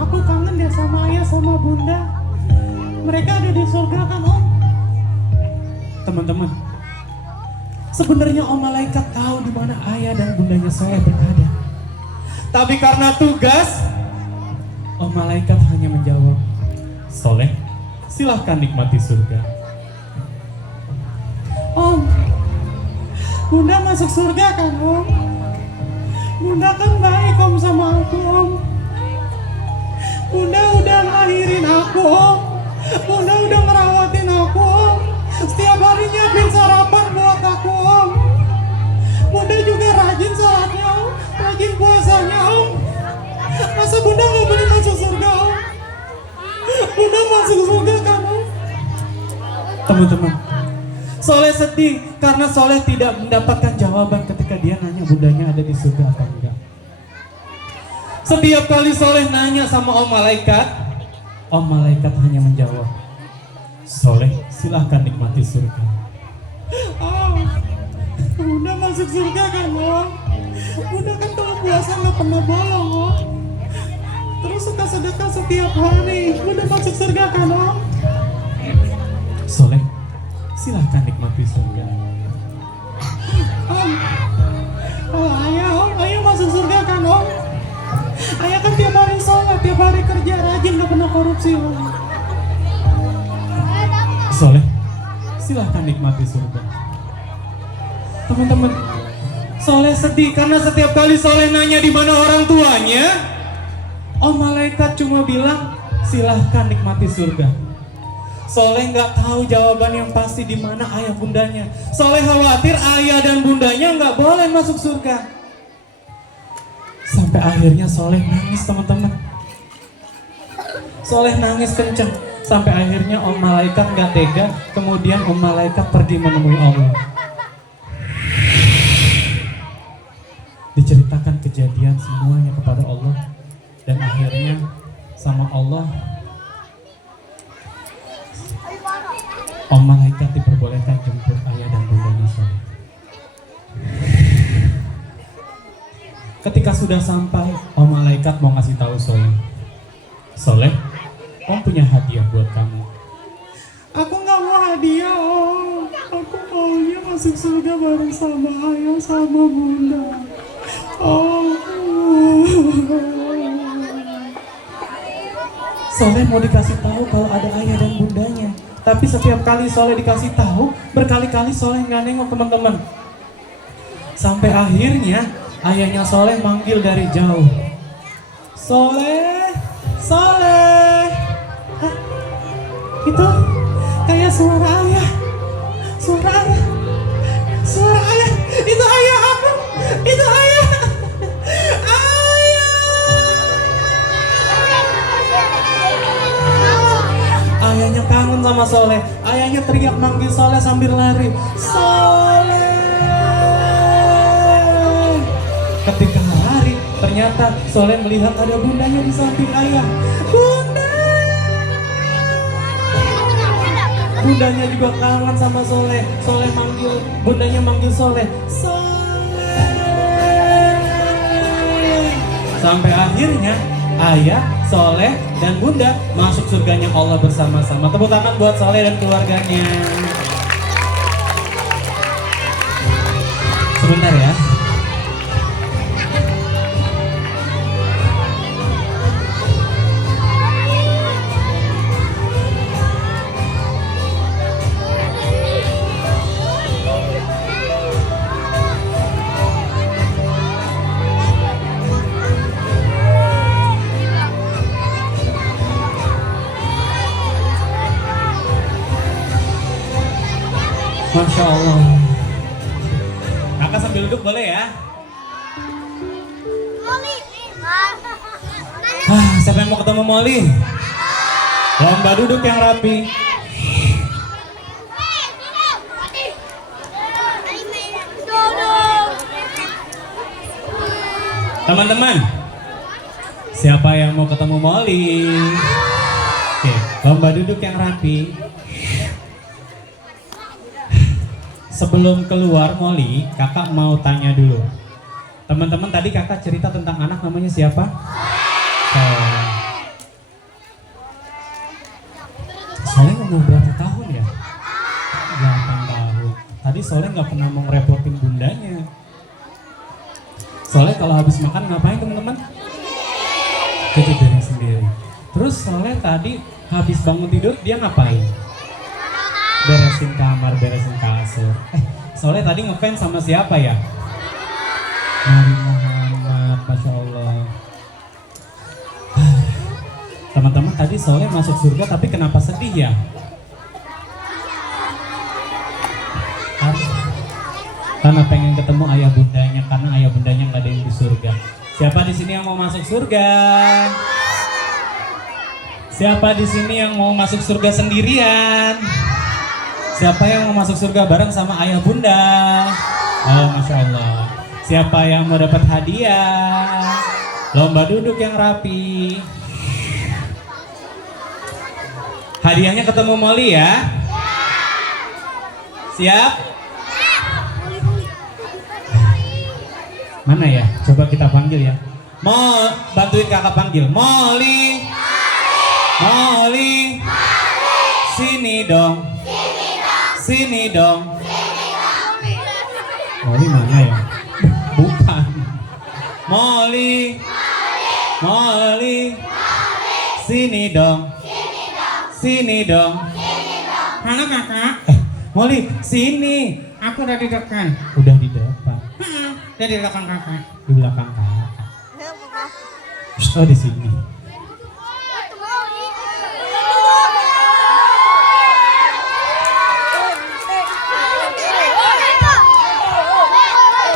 Aku kangen deh sama ayah sama bunda. Mereka ada di surga kan om? Teman-teman, sebenarnya Om Malaikat tahu di mana ayah dan bundanya Soleh berada. Tapi karena tugas, Om Malaikat hanya menjawab, Soleh, silahkan nikmati surga. Om, bunda masuk surga kan om? Bunda kan baik om sama aku om. Bunda udah ngelahirin aku om. Bunda udah ngerawatin aku om. Setiap hari nyiapin sarapan buat aku om. Bunda juga rajin sholatnya om. Rajin puasanya om. Masa bunda gak boleh masuk surga om? Bunda masuk surga kan om? Teman-teman, Soleh sedih karena Soleh tidak mendapatkan jawaban ketika dia nanya bundanya ada di surga atau enggak. Setiap kali Soleh nanya sama Om Malaikat hanya menjawab, Soleh, silahkan nikmati surga. Om, bunda masuk surga kan om? Bunda kan kalau puasa gak pernah bolong om. Terus suka sedekah setiap hari. Bunda masuk surga kan om? Soleh, silahkan nikmati surga. Om, oh ayah masuk surga kan om? Ayah kan tiap hari sholat, tiap hari kerja rajin, gak pernah korupsi om. Soleh, silahkan nikmati surga. Teman-teman, Soleh sedih karena setiap kali Soleh nanya di mana orang tuanya, Om Malaikat cuma bilang, silahkan nikmati surga. Soleh nggak tahu jawaban yang pasti di mana ayah bundanya. Soleh khawatir ayah dan bundanya nggak boleh masuk surga. Sampai akhirnya Soleh nangis teman-teman. Soleh nangis kencang. Sampai akhirnya Om Malaikat nggak tega. Kemudian Om Malaikat pergi menemui Allah. Diceritakan kejadian semuanya kepada Allah. Dan akhirnya sama Allah, Om Malaikat diperbolehkan jemput ayah dan bundanya Soleh. Ketika sudah sampai, Om Malaikat mau ngasih tahu Soleh, Soleh, Om punya hadiah buat kamu. Aku gak mau hadiah om. Aku maunya masuk surga bareng sama ayah sama bunda. Oh. Soleh mau dikasih tahu kalau ada ayah dan bundanya. Tapi setiap kali Soleh dikasih tahu, berkali-kali Soleh nggak nengok teman-teman. Sampai akhirnya ayahnya Soleh manggil dari jauh. Soleh, Soleh. Hah? Itu kayak suara ayah. Suara ayah. Suara ayah. Itu ayah aku. Itu ayah. Ayahnya kangen sama Soleh. Ayahnya teriak manggil Soleh sambil lari. Soleh. Ketika lari, ternyata Soleh melihat ada bundanya di samping ayah. Bunda. Bundanya juga kangen sama Soleh. Soleh manggil, bundanya manggil Soleh. Soleh. Sampai akhirnya ayah, Soleh, dan bunda masuk surganya Allah bersama-sama. Tepuk tangan buat Soleh dan keluarganya. Sebentar ya. Masya Allah. Kakak sambil duduk boleh ya? Siapa yang mau ketemu Molly? Lomba duduk yang rapi. Teman-teman, siapa yang mau ketemu Molly? Oke, lomba duduk yang rapi. Sebelum keluar Molly, kakak mau tanya dulu. Teman-teman, tadi kakak cerita tentang anak namanya siapa? Soleh umur berapa tahun ya? 8 tahun. Tadi Soleh nggak pernah mau ngerepotin bundanya. Soleh kalau habis makan ngapain teman-teman? Cuci piring sendiri. Terus Soleh tadi habis bangun tidur dia ngapain? Beresin kamar, beresin kasur. Soleh tadi ngefans sama siapa ya? Nabi Muhammad, Masya Allah. Teman-teman, tadi Soleh masuk surga tapi kenapa sedih ya? Karena pengen ketemu ayah bundanya, karena ayah bundanya nggak ada yang di surga. Siapa di sini yang mau masuk surga? Siapa di sini yang mau masuk surga sendirian? Siapa yang mau masuk surga bareng sama ayah bunda? Oh, Masya Allah. Siapa yang mau dapat hadiah? Lomba duduk yang rapi. Hadiahnya ketemu Molly ya? Siap? Mana ya? Coba kita panggil ya. Mau bantuin kakak panggil. Molly. Molly. Sini dong. Sini dong. Molly mana ya? Bukan. Molly. Molly. Sini dong. Sini dong. Halo kakak. Molly, sini. Aku udah di depan. Udah di depan. Udah di belakang kakak. Di belakang kakak. Oh, di sini.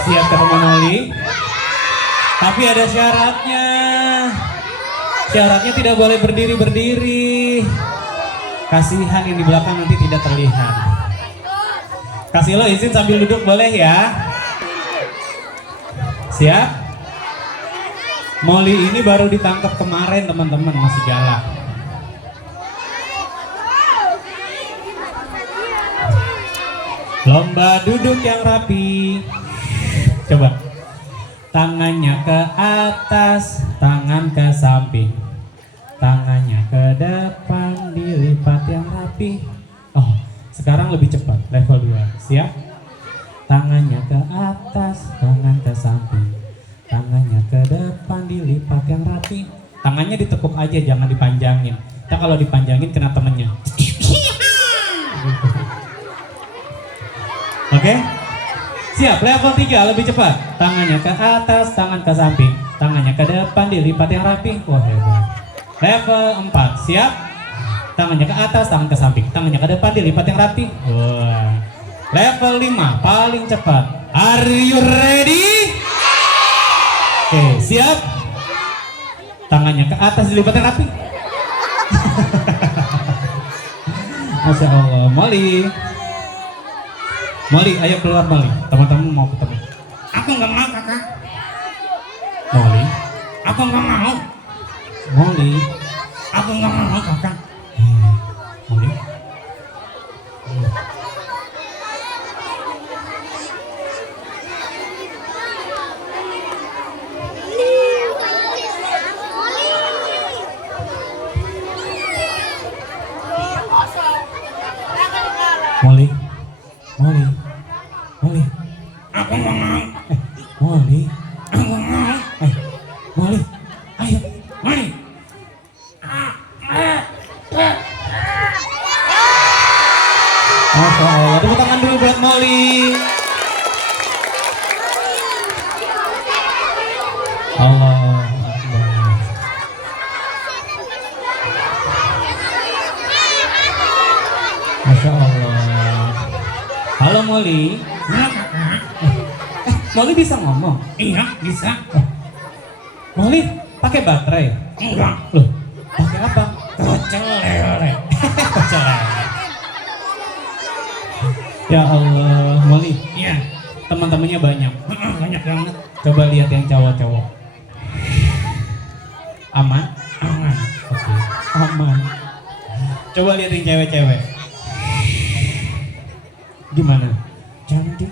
Siap ketemu Molly? Tapi ada syaratnya. Syaratnya tidak boleh berdiri-berdiri. Kasihan yang di belakang nanti tidak terlihat. Kasih lo izin sambil duduk boleh ya? Siap? Molly ini baru ditangkap kemarin teman-teman, masih galak. Lomba duduk yang rapi. Coba. Tangannya ke atas, tangan ke samping. Tangannya ke depan, dilipat yang rapi. Oh, sekarang lebih cepat, level 2. Siap? Tangannya ke atas, tangan ke samping. Tangannya ke depan, dilipat yang rapi. Tangannya ditekuk aja, jangan dipanjangin. Kita kalau dipanjangin kena temennya. Oke? Siap, level 3 lebih cepat. Tangannya ke atas, tangan ke samping. Tangannya ke depan, dilipat yang rapi. Wah, hebat. Level 4, siap? Tangannya ke atas, tangan ke samping. Tangannya ke depan, dilipat yang rapi. Wah. Level 5, paling cepat. Are you ready? Oke, siap? Tangannya ke atas, dilipat yang rapi. Masya Allah. Molly. Molly, ayo keluar Molly. Teman-teman mau ketemu. Aku nggak mau kakak. Molly. Aku nggak mau. Molly. Aku nggak mau kakak. Molly. Molly. Molly. Molly. Aku nggak mau. Molly. Aku nggak mau. Molly. Ayo. Molly. Masya Allah. Tepuk tangan dulu buat Molly. Allah Akbar. Masya Allah. Halo Molly. Halo kakak. Molly bisa ngomong. Iya bisa. Molly pakai baterai. Enggak. Loh, pakai apa? Kocel lele. Kocel. Ya Allah, Molly. Iya. Teman-temannya banyak. Banyak banget. Coba lihat yang cowok-cowok. Aman? Aman. Oke. Aman. Coba lihat yang cewek-cewek. Gimana? Cantik.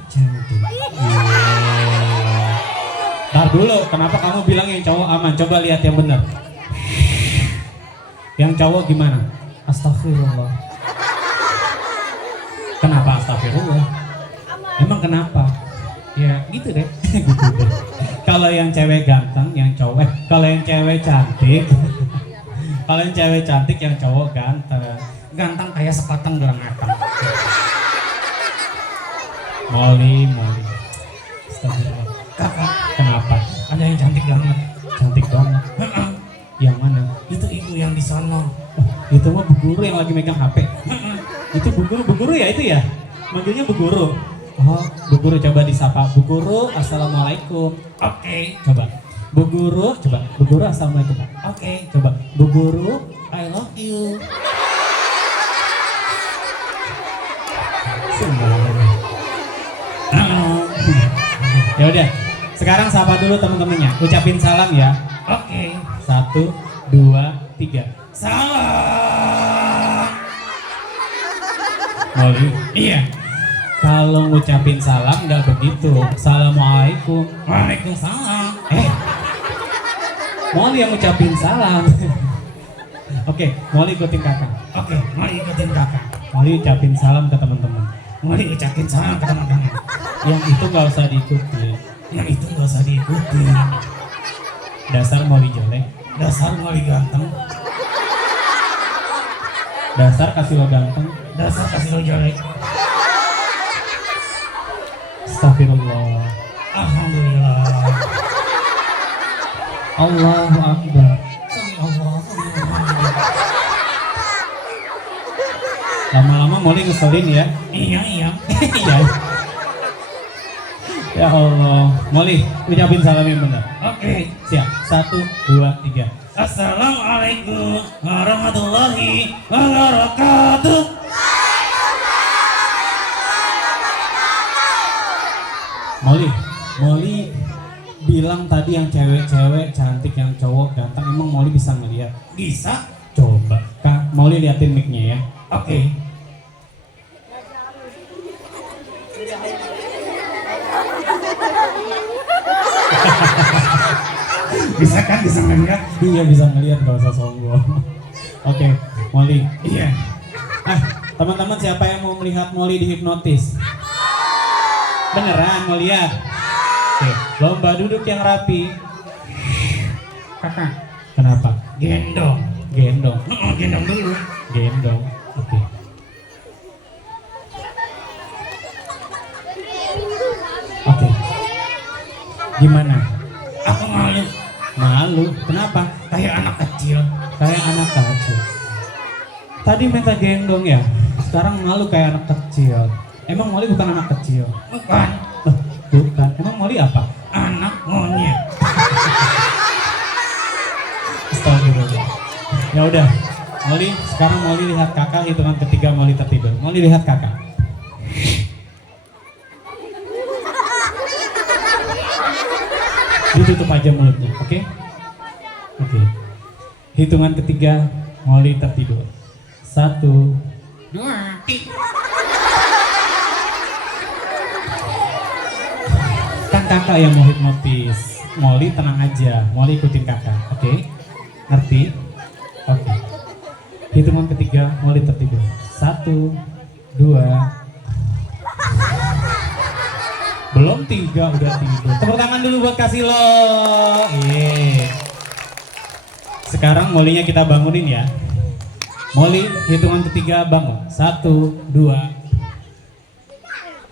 Ntar dulu, kenapa kamu bilang yang cowok aman? Coba lihat yang benar. Yang cowok gimana? Astagfirullah. Kenapa astagfirullah? Emang kenapa? Ya gitu deh. Gitu deh. Kalau yang cewek ganteng, yang cowok kalau yang cewek cantik. Kalau yang cewek cantik, yang cowok ganteng. Ganteng kayak sepotong gelang matang. Molly. Astagfirullah. Kakak, Kenapa? ada yang cantik banget. Cantik banget. Yang mana? Itu ibu yang di sono. Oh, itu mah Bu Guru yang lagi megang HP. Itu Bu Guru ya itu ya? Manggilnya Bu Guru. Oh, Bu Guru coba disapa. Bu Guru, Assalamualaikum. Oke. Coba. Bu Guru, coba. Bu Guru, Assalamualaikum. Oke. Coba. Bu Guru, I love you. ya udah. Sekarang sapa dulu teman-temannya. Ucapin salam ya. Oke. 1, 2, 3. Salam. Molly. Iya. Kalau ngucapin salam nggak begitu. Assalamualaikum. Waalaikumsalam. Molly yang ngucapin salam. Oke, Molly ikutin kakak. Oke, mari ikutin kakak. Molly ucapin salam ke teman-teman. Mari ucapin salam ke teman-teman. Yang itu nggak usah diikuti. Yang itu nggak usah diikuti. Dasar Molly jelek. Dasar Molly ganteng. Dasar kasih lo ganteng. Dasar kasih lo jelek. Astagfirullah. Alhamdulillah. Allahu Akbar. Sami Allah. Lama-lama Molly ngeselin ya. Iya. Iya. Ya Allah. Molly, ucapin salam yang benar. Oke. Siap. 1, 2, 3. Assalamualaikum warahmatullahi wabarakatuh. Molly bilang tadi yang cewek-cewek cantik, yang cowok ganteng. Emang Molly bisa ngeliat? Bisa? Coba, Kak, Molly liatin mic-nya ya. Oke. Bisa kan, bisa ngeliat? Iya bisa ngeliat, gak usah sombong. Oke, Molly. Iya. Teman-teman siapa yang mau melihat Molly dihipnotis? Beneran mau lihat? Oke, lomba duduk yang rapi. Kakak, Kenapa? gendong. Gendong. Gendong dulu. Gendong. Oke. Oke. Gimana? Aku malu. Malu? Kenapa? Kayak anak kecil. Kayak anak kecil. Tadi minta gendong ya? Sekarang malu kayak anak kecil. Emang Molly bukan anak kecil? Bukan. Loh, bukan. Emang Molly apa? Anak monyet. Astagfirullah. Ya udah, Molly, sekarang Molly lihat kakak, hitungan ketiga Molly tertidur. Molly lihat kakak. Ditutup aja mulutnya, oke? Oke. Hitungan ketiga Molly tertidur. 1, 2, 3. Kan kakak yang mau hipnotis. Molly tenang aja, Molly ikutin kakak, oke? Ngerti? Oke. Hitungan ketiga Molly tertidur. 1, 2. Belum 3 udah tidur. Tepuk tangan dulu buat kasih lo. Sekarang Molly-nya kita bangunin ya. Molly, hitungan ketiga bangun. 1, 2.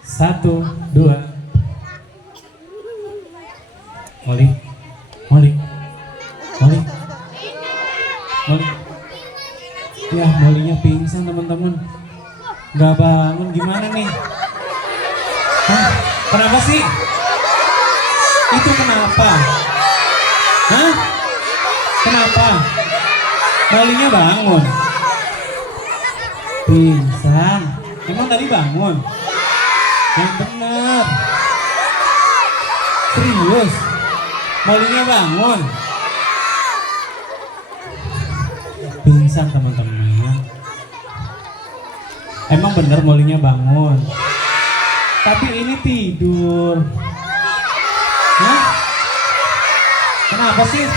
1, 2. Molly. Ya, Molly-nya pingsan teman-teman. Gak bangun, gimana nih? Hah? Kenapa sih? Itu kenapa? Hah? Kenapa? Molinya bangun. Pingsan. Emang tadi bangun? Yang benar. Serius? Molinya bangun. Pingsan teman-teman. Emang benar Molinya bangun. Tapi ini tidur. Hah? Kenapa sih?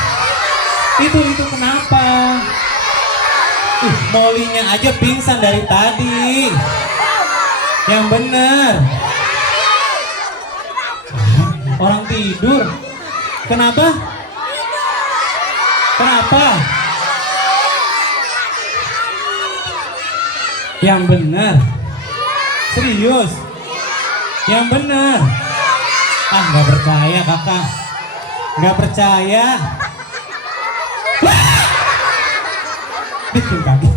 Itu kenapa? Molinya aja pingsan dari tadi. Yang benar. Orang tidur. Kenapa? Kenapa? Yang benar. Serius. Yang benar. Ah, nggak percaya kakak. Nggak percaya. Bikin kaget.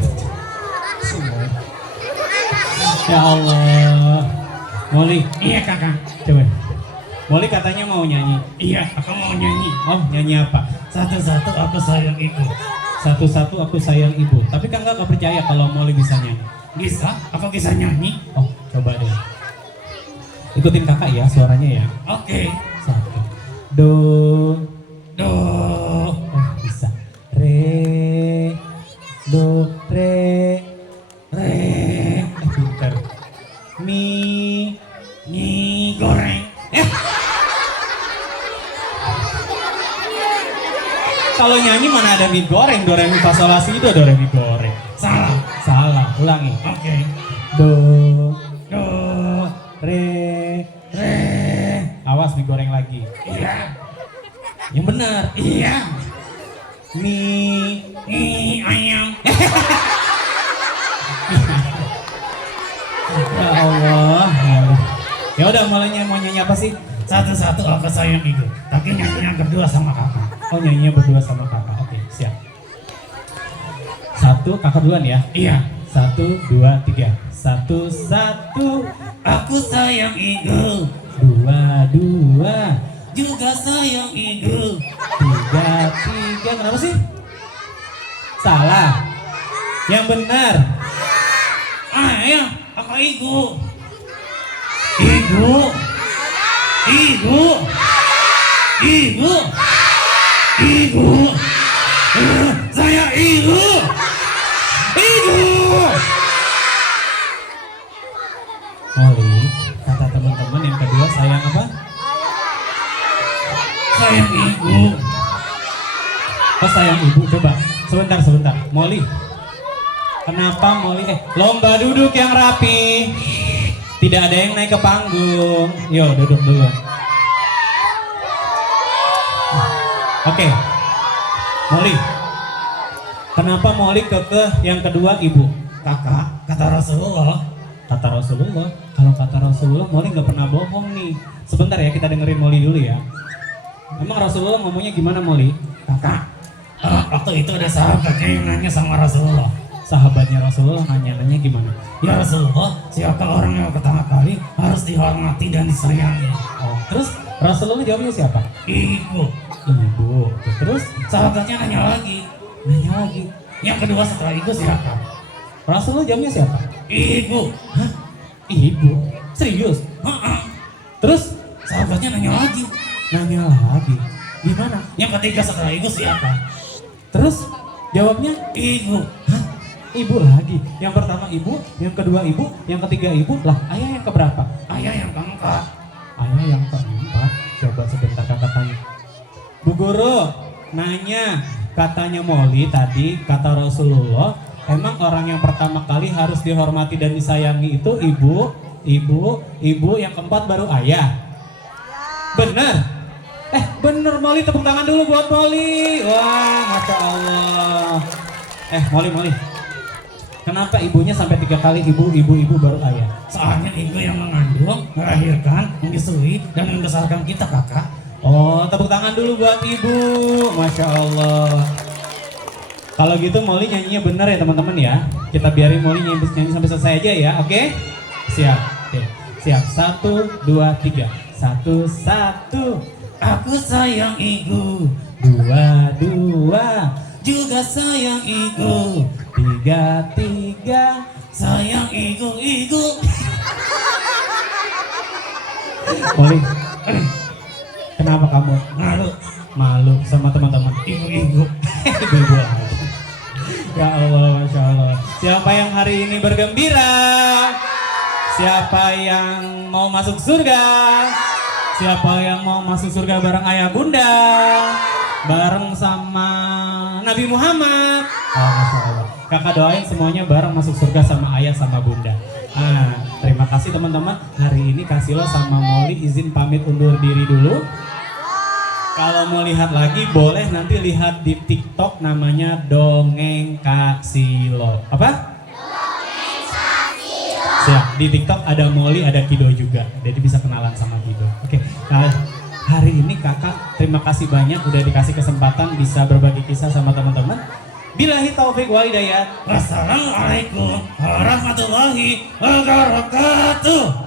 Ya Allah. Moli. Iya kakak. Coba. Moli katanya mau nyanyi. Iya, aku mau nyanyi. Oh, nyanyi apa? Satu-satu aku sayang ibu. Satu-satu aku sayang ibu. Tapi kan nggak percaya kalau Moli bisa nyanyi. Bisa? Aku bisa nyanyi. Oh, coba deh. Ikutin kakak ya suaranya ya. Oke. Satu. Do. Do. Oh, bisa. Re. Do. Re. Re. Pintar. Mi. Mie goreng. Kalau nyanyi mana ada mie goreng, do re mi fa sol la si do re mi goreng. Salah. Salah, ulangi. Oke. Do, Do. re, Re. awas mie goreng lagi. Iya. Yang benar. Iya. Mi, Mie ayam. ya Allah. Ya udah mulainya mau nyanyi apa sih? Satu-satu aku sayang ibu. Tapi nyanyi yang kedua sama kakak. Oh nyanyinya berdua sama kakak. Oke, siap. Satu, kakak duluan ya. Iya. 1, 2, 3. 1, 1. Aku sayang ibu. 2, 2. Juga sayang ibu. 3, 3. Kenapa sih? Salah. Yang benar. Ayah, aku ibu. Ibu. Ibu. Ibu. Ibu. Saya ibu. Ibu. Moli, kata teman-teman yang kedua sayang apa? Sayang ibu. Oh sayang ibu, coba sebentar. Moli, kenapa Moli? Lomba duduk yang rapi. Tidak ada yang naik ke panggung. Yo duduk dulu. Oke, Moli. Kenapa Moli kekeh yang kedua ibu? Kakak, kata Rasulullah. Kata Rasulullah. Kalau kata Rasulullah, Moli nggak pernah bohong nih. Sebentar ya, kita dengerin Moli dulu ya. Emang Rasulullah ngomongnya gimana Moli? Kakak, waktu itu ada sahabatnya yang nanya sama Rasulullah. Sahabatnya Rasulullah nanya-nanya gimana? Ya Rasulullah, siapa orang yang pertama kali harus dihormati dan disayangi? Oh, terus Rasulullah jawabnya siapa? Ibu. Ibu. Terus Sahabatnya nanya lagi. Yang kedua setelah ibu siapa? Rasulullah jawabnya siapa? Ibu. Hah? Ibu? Serius? Heeh. Terus Sahabatnya nanya lagi. nanya lagi. Gimana? Yang ketiga setelah ibu siapa? Terus jawabnya Ibu. hah? Ibu lagi. Yang pertama ibu, yang kedua ibu, yang ketiga ibu. Lah, ayah yang keberapa? Ayah yang keempat. Ayah yang keempat. Coba sebentar kakak tanya. Bu Guru, nanya, katanya Moli tadi, kata Rasulullah, emang orang yang pertama kali harus dihormati dan disayangi itu ibu, yang keempat baru ayah. Bener? Bener Moli, tepuk tangan dulu buat Moli. Wah, Masya Allah. Moli. Kenapa ibunya sampai 3 kali ibu baru ayah? Soalnya ibu yang mengandung, melahirkan, menyusui, dan membesarkan kita kakak. Oh, tepuk tangan dulu buat ibu. Masya Allah. Kalau gitu Moli nyanyinya bener ya teman-teman ya. Kita biarin Moli nyanyi sampai selesai aja ya, oke? Siap. Oke. Siap, 1, 2, 3. 1, 1. Aku sayang ibu, 2, 2. juga sayang ibu, 3, 3. sayang ibu. Moli, kenapa kamu Malu, malu sama teman-teman? ibu. Ibu-ibu aja. Ya Allah, Masya Allah. Siapa yang hari ini bergembira? Siapa yang mau masuk surga? Siapa yang mau masuk surga bareng ayah bunda? Bareng sama Nabi Muhammad? Oh, Masya Allah. Kakak doain semuanya bareng masuk surga sama ayah sama bunda. Terima kasih teman-teman. Hari ini Kasilo sama Molly izin pamit undur diri dulu. Kalau mau lihat lagi boleh nanti lihat di TikTok namanya Dongeng Kasilo. Apa? Dongeng Kasilo. Siap, di TikTok ada Molly, ada Kido juga. Jadi bisa kenalan sama Kido. Oke, nah, hari ini kakak terima kasih banyak udah dikasih kesempatan bisa berbagi kisah sama teman-teman. Billahi taufik wal hidayah. Wassalamualaikum warahmatullahi wabarakatuh.